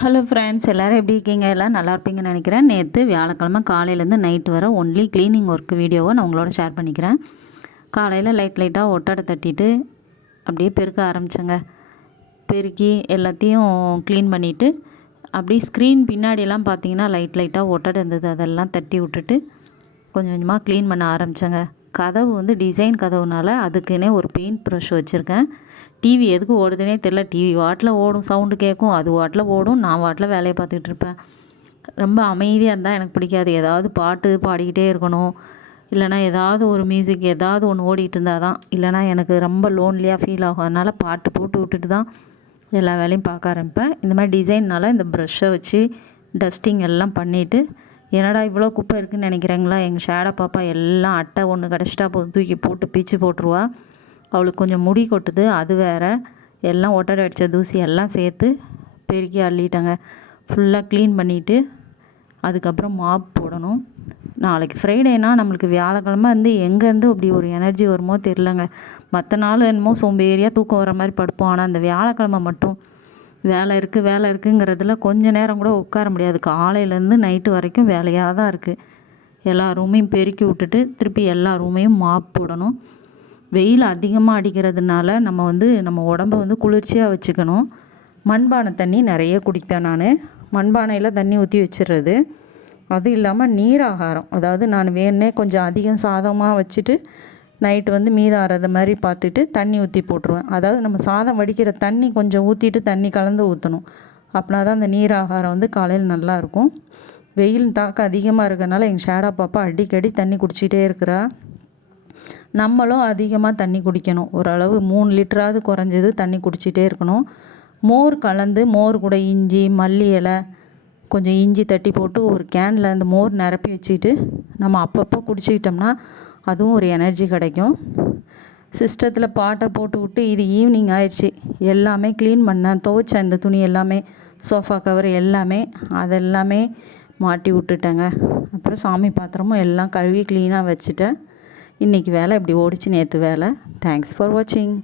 Hello friends, எல்லோரும் எப்படி இருக்கீங்க? எல்லாம் நல்லா இருப்பீங்கன்னு நினைக்கிறேன். நேற்று வியாழக்கிழமை காலையிலேருந்து நைட்டு வர ஒன்லி க்ளீனிங் ஒர்க் வீடியோவை நான் உங்களோட ஷேர் பண்ணிக்கிறேன். காலையில் லைட்டாக ஒட்டடை தட்டிட்டு அப்படியே பெருக்க ஆரம்பித்தேங்க. பெருக்கி எல்லாத்தையும் க்ளீன் பண்ணிவிட்டு அப்படியே ஸ்க்ரீன் பின்னாடியெல்லாம் பார்த்தீங்கன்னா லைட்டாக ஒட்டடை இருந்தது, அதெல்லாம் தட்டி விட்டுட்டு கொஞ்சம் கொஞ்சமாக க்ளீன் பண்ண ஆரம்பித்தேங்க. கதவு வந்து டிசைன் கதவுனால அதுக்குன்னே ஒரு பெயிண்ட் ப்ரஷ் வச்சுருக்கேன். டிவி எதுக்கு ஓடுதுன்னே தெரில. டிவி வாட்டில் ஓடும், சவுண்டு கேட்கும், அது வாட்டில் ஓடும், நான் வாட்டில் வேலையை பார்த்துக்கிட்டு இருப்பேன். ரொம்ப அமைதியாக இருந்தால் எனக்கு பிடிக்காது. ஏதாவது பாட்டு பாடிக்கிட்டே இருக்கணும், இல்லைனா ஏதாவது ஒரு மியூசிக் ஏதாவது ஒன்று ஓடிட்டு இருந்தால் தான், இல்லைனா எனக்கு ரொம்ப லோன்லியாக ஃபீல் ஆகும். அதனால் பாட்டு போட்டு விட்டுட்டு தான் எல்லா வேலையும் பார்க்க ஆரம்பிப்பேன். இந்த மாதிரி டிசைன்னால் இந்த ப்ரஷ்ஷை வச்சு டஸ்டிங் எல்லாம் பண்ணிவிட்டு, என்னடா இவ்வளோ குப்பை இருக்குதுன்னு நினைக்கிறீங்களா? எங்கள் ஷேடோ பாப்பா எல்லாம் அட்டை ஒன்று கிடச்சிட்டா போதும் தூக்கி போட்டு பிச்சு போட்டுருவா. அவளுக்கு கொஞ்சம் முடி கொட்டுது, அது வேறு. எல்லாம் ஒட்டடை அடித்த தூசி எல்லாம் சேர்த்து பெருக்கி அள்ளிட்டேங்க. ஃபுல்லாக க்ளீன் பண்ணிவிட்டு அதுக்கப்புறம் மாப் போடணும். நாளைக்கு ஃப்ரைடேனா நம்மளுக்கு வியாழக்கிழமை வந்து எங்கேருந்து அப்படி ஒரு எனர்ஜி வருமோ தெரிலங்க. மற்ற நாள் என்னமோ சோம்பேறியாக தூக்கம் வர மாதிரி படுப்போம். ஆனால் அந்த வியாழக்கிழமை மட்டும் வேலை இருக்குங்கிறதுல கொஞ்சம் நேரம் கூட உட்கார முடியாது. காலையிலேருந்து நைட்டு வரைக்கும் வேலையாக தான் இருக்குது. எல்லா ரூமையும் பெருக்கி விட்டுட்டு திருப்பி எல்லா ரூமையும் மாப் போடணும். வெயில் அதிகமாக அடிக்கிறதுனால நம்ம உடம்பை வந்து குளிர்ச்சியாக வச்சுக்கணும். மண்பானை தண்ணி நிறைய குடிப்பேன் நான். மண்பானையில் தண்ணி ஊற்றி வச்சிடுறது. அது இல்லாமல் நீர் ஆகாரம், அதாவது நான் வேணுன்னே கொஞ்சம் அதிகம் சாதமாக வச்சுட்டு நைட்டு வந்து மீதம் ஆறத மாதிரி பார்த்துட்டு தண்ணி ஊற்றி போட்டுருவேன். அதாவது நம்ம சாதம் வடிக்கிற தண்ணி கொஞ்சம் ஊற்றிட்டு தண்ணி கலந்து ஊற்றணும். அப்படின்னா தான் அந்த நீர் ஆகாரம் வந்து காலையில் நல்லாயிருக்கும். வெயில் தாக்கம் அதிகமாக இருக்கிறனால எங்கள் ஷேடோ பாப்பா அடிக்கடி தண்ணி குடிச்சிட்டே இருக்கிறா. நம்மளும் அதிகமாக தண்ணி குடிக்கணும். ஓரளவு 3 லிட்டராவது குறைஞ்சது தண்ணி குடிச்சிட்டே இருக்கணும். மோர் கலந்து மோர் கூட இஞ்சி, மல்லி இலை, கொஞ்சம் இஞ்சி தட்டி போட்டு ஒரு கேனில் அந்த மோர் நிரப்பி வச்சுக்கிட்டு நம்ம அப்பப்போ குடிச்சிக்கிட்டோம்னா அதுவும் ஒரு எனர்ஜி கிடைக்கும். சிஸ்டத்தில் பாட்டை போட்டு விட்டு இது ஈவினிங் ஆயிடுச்சு. எல்லாமே க்ளீன் பண்ணேன், துவைச்சேன். இந்த துணி எல்லாமே, சோஃபா கவர் எல்லாமே அதெல்லாமே மாட்டி விட்டுட்டேங்க. அப்புறம் சாமி பாத்திரமும் எல்லாம் கழுவி க்ளீனாக வச்சுட்டேன். இன்றைக்கி வேலை இப்படி ஓடிச்சு, நேற்று வேலை. தேங்க்ஸ் ஃபார் வாட்சிங்.